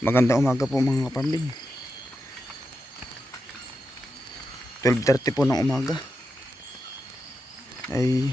Magandang umaga po mga kapambing. 12.30 po ng umaga. Ay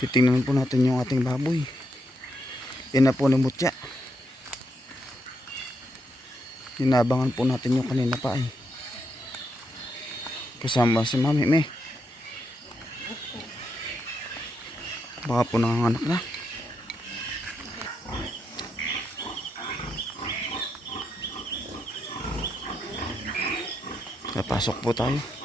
titingnan po natin yung ating baboy. Yan na po ni Mutya. Hinabangan po natin yung kanina pa ay. Kasama si Mami Me. Baka po nanganganak na. Napasok po tayo.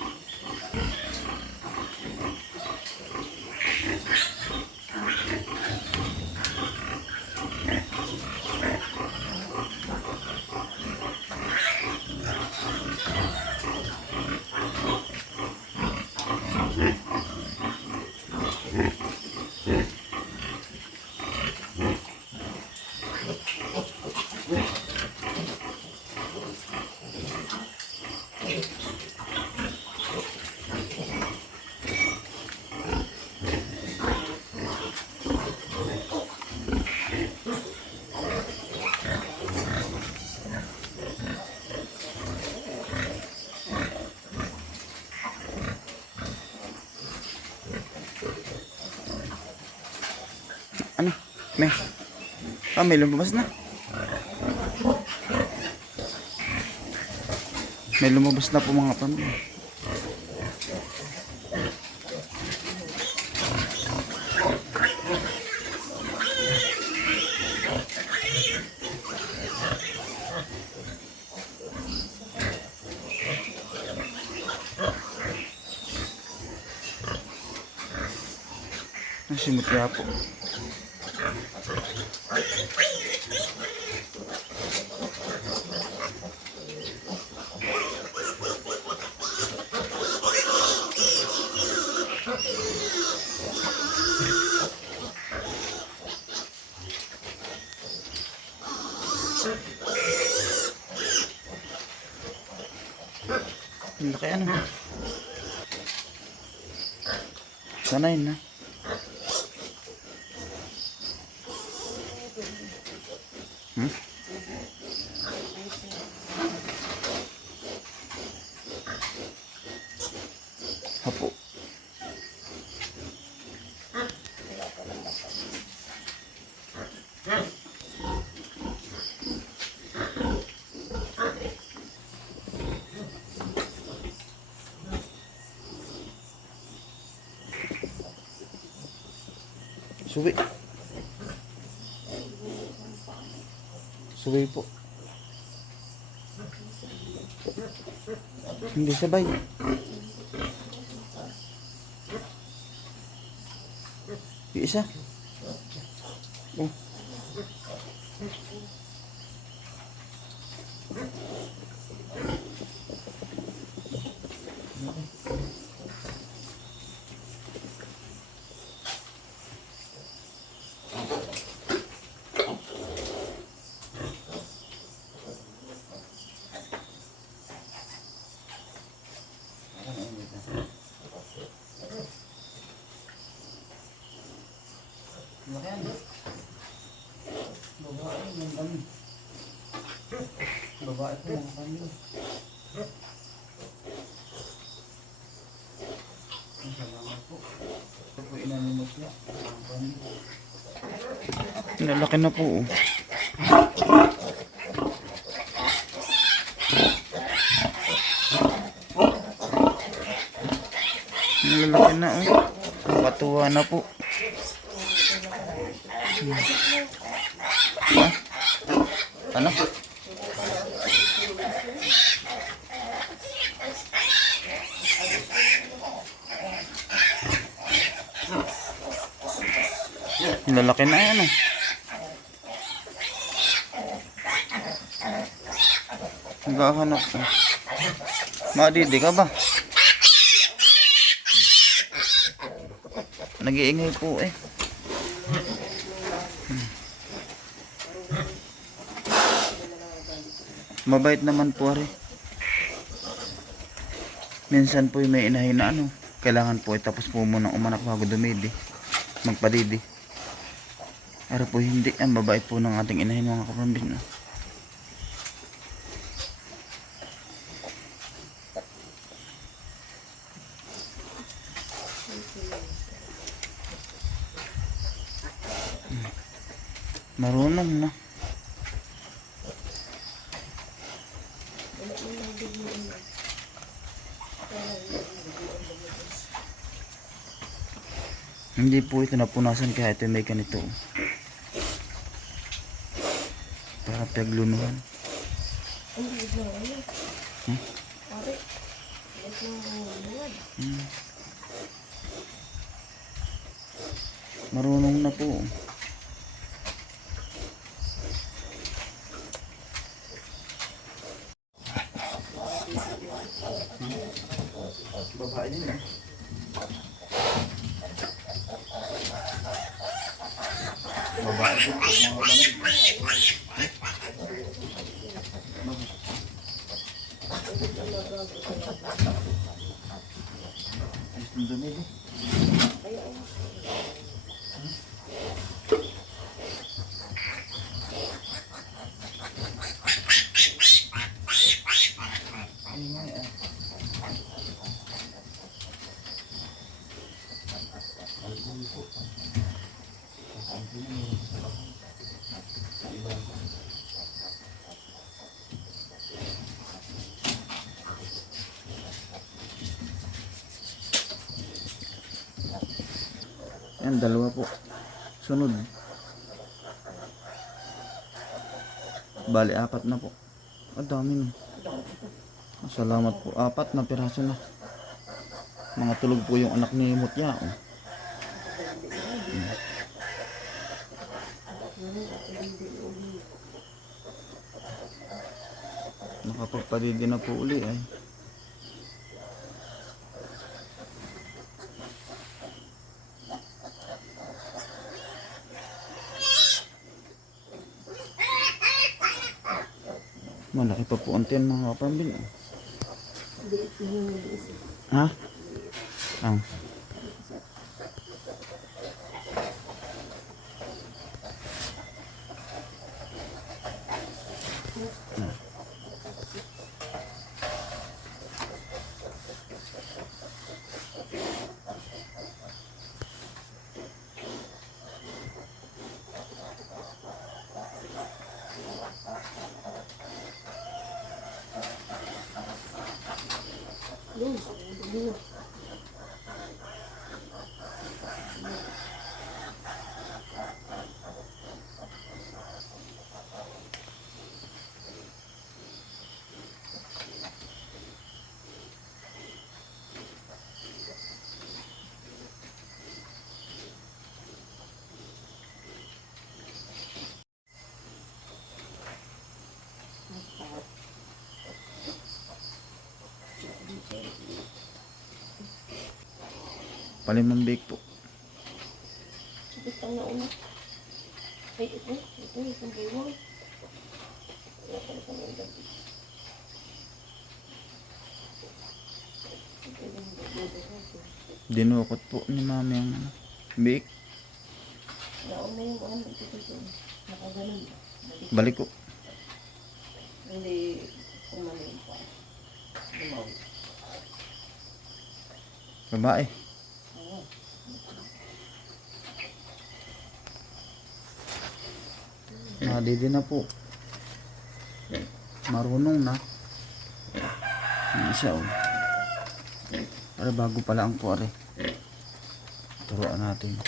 Ano? May. Ah, may lumabas na. May lumabas na po mga pamilya. Nasimot kaya po. Ang laki ano. Sanay na. Hmm? Hapo. Suwi po. Hindi sabay. Yung isa. Oh. Babae, yung kami. Babae po mga kami. Salamat po. Ito po inanimot niya. Mga kami. Lalaki na po. oh. Lalaki na oh. Patuwa na po. Ha? Ano? Lalaki na yan oh. Naghahanap ka. Madidi ka ba? Nag-iingay po eh. Mabait naman po ari. Minsan po may inahin na ano. Kailangan po ay tapos po muna umanak bago dumidi. Magpadidi. Pero po hindi. Ang babae po ng ating inahin mga kapambin. No? Marunong na. Hindi po ito napunasan kaya ito may ganito. Para paglunuhan. Liit na ano. Hmm? Pare. Na buwan. Hmm. Marunong na po. Babae din eh. Babae din po, mga babae. Ayos ng dumi eh. Ingay ah. Yan, dalawa po. Sunod. Bali, apat na po. Ang dami na. Salamat po. Apat na piraso na. Mga tulog po yung anak ni Mutya. Oh. Nakapagpadidi na po uli ay. Malaki pa po ang tiyan mga kapambin. liit. Ha? Ah. Yun. Yun. Palimang bake po. Sakit ang nauna. Ay, ito. Ito. Itong buwan. Wala pala sa mga. Dinukot po ni mami ang ano, bake. Nauna yung ano. Ito. Nakaganon. Balik. Ko. Hindi kumano yung pa. Lumaw. Babae. Oo. Nadidi na po. Marunong na. Yung isa oh. Para bago pala ang kuwari. Turuan natin.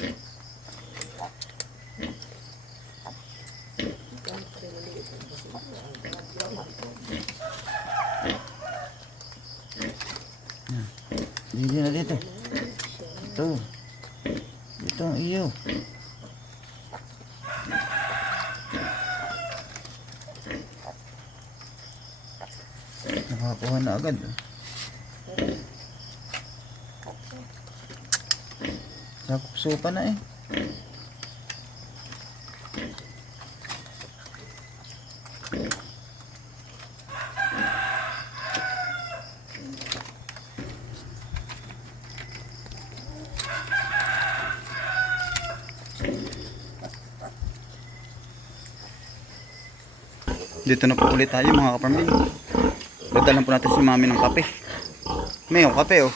Yan. Didi na dito. Ito. Ito ang iyo. Nakakuha na agad. Nakupso pa na eh. Dito na po ulit tayo mga kaparmin. Dadalan po natin si mami ng kape. May oh, kape oh.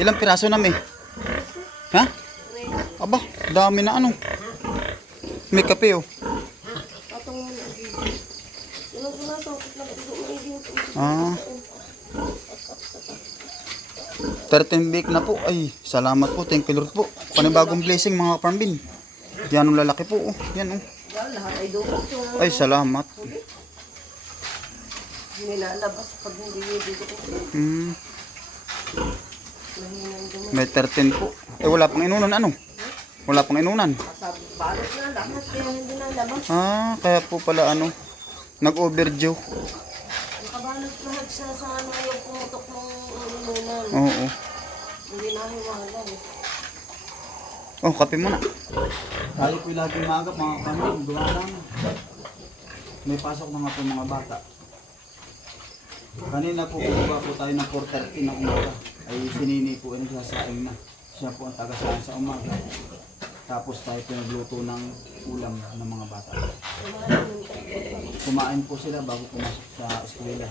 Ilang piraso na may? Ha? Aba, dami na ano. May kape oh. Ah. 13 week na po. Ay, salamat po. Thank you Lord po. Panibagong blessing mga kaparmin. Yan ang lalaki po. Oh. Yan oh. Ay, salamat nilalabas pag hindi dito ko. Hmm. May 13 po. Eh, wala pang inunan. Ano? Wala pang inunan. Balot na lahat kaya hindi nalabas. Ah, kaya po pala ano. Nag-overdue. Nakabalot lahat siya sa ano yung pumutok ng inunan. Oo. Hindi namin mahalaw. Oh, kape muna. Tayo po lagi maaga mga kambing. Gawa lang. May pasok na nga po mga bata. Kanina po kuha po tayo ng 4.30 ng umaga. Ay sinini po ay nagsasaing na. Siya po ang taga-saan sa umaga. Tapos tayo po nagluto ng ulam ng mga bata. Kumain po sila bago pumasok sa eskwela.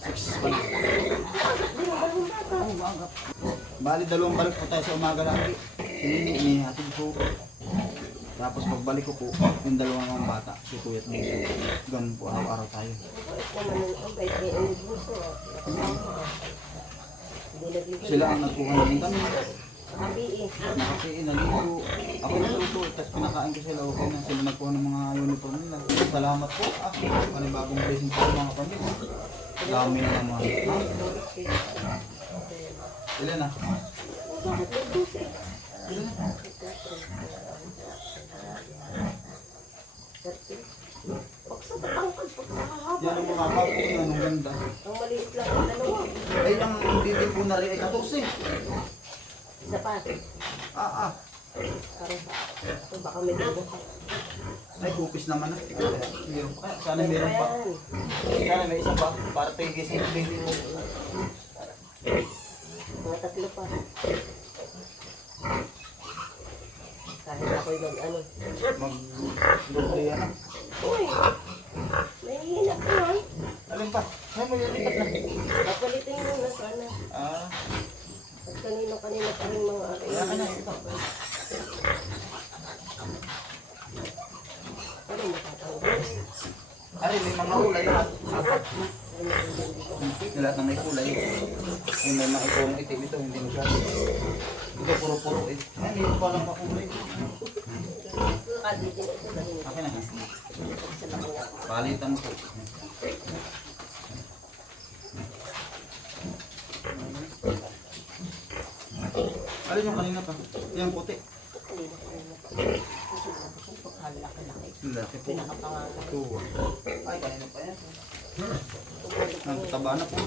Six pa maaga. Bali, dalawang balik po tayo sa umaga lagi. Hindi, inihatid ko. Tapos pagbalik ko po, yung dalawang mga bata, si Kuya at. Ganun po, araw-araw tayo. Sila ang nagkuha ng dami. Nakakiin, naligo. Ako nagluto, tapos pinakain ko sila. Okay na sila nagkuha ng mga uniform nila. Salamat po. Ah, panibagong blessing po mga pamilya. Dami na naman. Ha? Ilan na? Ilan na? Pag sa tatangkad, pag sa hahaba. Yan ang ganda. Ang maliit lang ang dalawa. Ay, ang bibig po na rin ay 14. Isa pa. Ah, ah. Sa so baka may dugo. Ay, kupis naman na. Meron pa. Sana meron pa. Sana may isa pa. Para baby mo. Mga tatlo pa. Kahit ako'y mag ano. Mag-doble yan. ah. Uy! Alin pa? Ay, may lipat na. Kapalitin mo na sana. Ah, At kanino-kanino pa rin mga wala ka na. Ito. Ano matatanggal? Ari, may mga lahat. Apat. Lahat na may kulay. Yung may mga itong itim ito, hindi masyado. Ito puro-puro eh. Ay, hindi pa lang pakulay. Akin na. na. Palitan po. Alin yung kanina pa? Yung puti. Pagkalaki-laki. Laki po. Pinakapangalan. Ito. Ay, kanina pa yan. Nagtataba na po.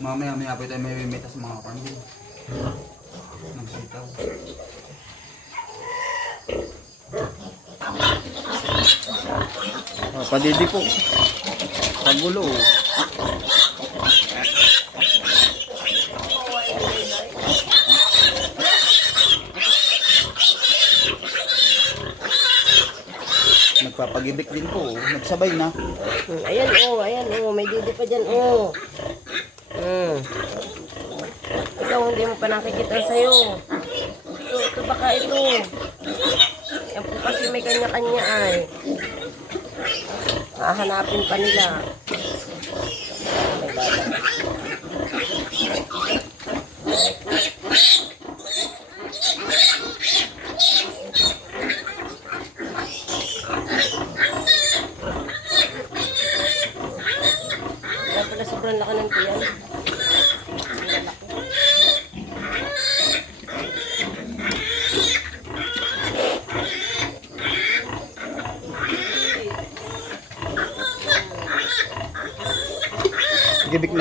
Mamaya maya pa tayo may mimita sa mga kapamilya. Ng sitaw. Ah, padidi po. Pagulo. Nagpapagibik din po. Nagsabay na. Hmm, Ayan oh, ayan oh, may didi pa dyan oh. Hmm. Ikaw hindi mo pa nakikita sa'yo. Ito, ito baka ito. Yan po kasi may kanya-kanya ay. Hahanapin pa nila. May bata. Kaya pala sobrang laki ng tiyan. Ang lalaki.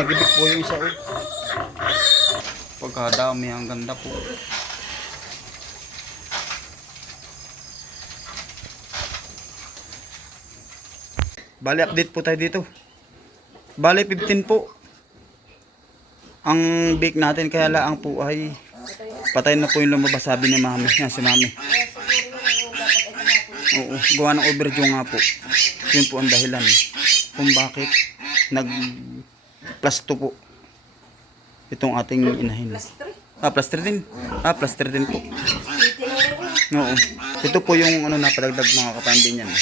Gibik na gibik po yung isa oh. Pagkadami ang ganda po. Bali update po tayo dito. Bali 15 po. Ang bake natin kaya laang po ay patay na po yung lumabas sabi ni mami. Yan si mami. Oo, gawa ng overdue nga po. Yun po ang dahilan kung bakit nag plus 2 po itong ating inahin. Plus 3. Ah, plaster din. Ah, plaster din po. Oo. Ito po yung ano napadagdag mga kapambin yan. Yan.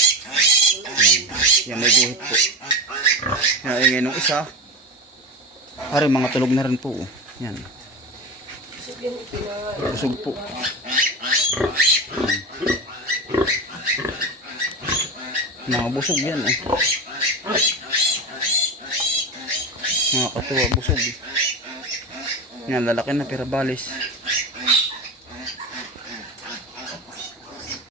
Yan, may guhit po. Yan, yung ngayon isa. Pare, mga tulog na rin po. oh. Yan. Busog po. Yan. Mga busog yan eh. Mga katuwa, busog. Yan, lalaki na, pero balis.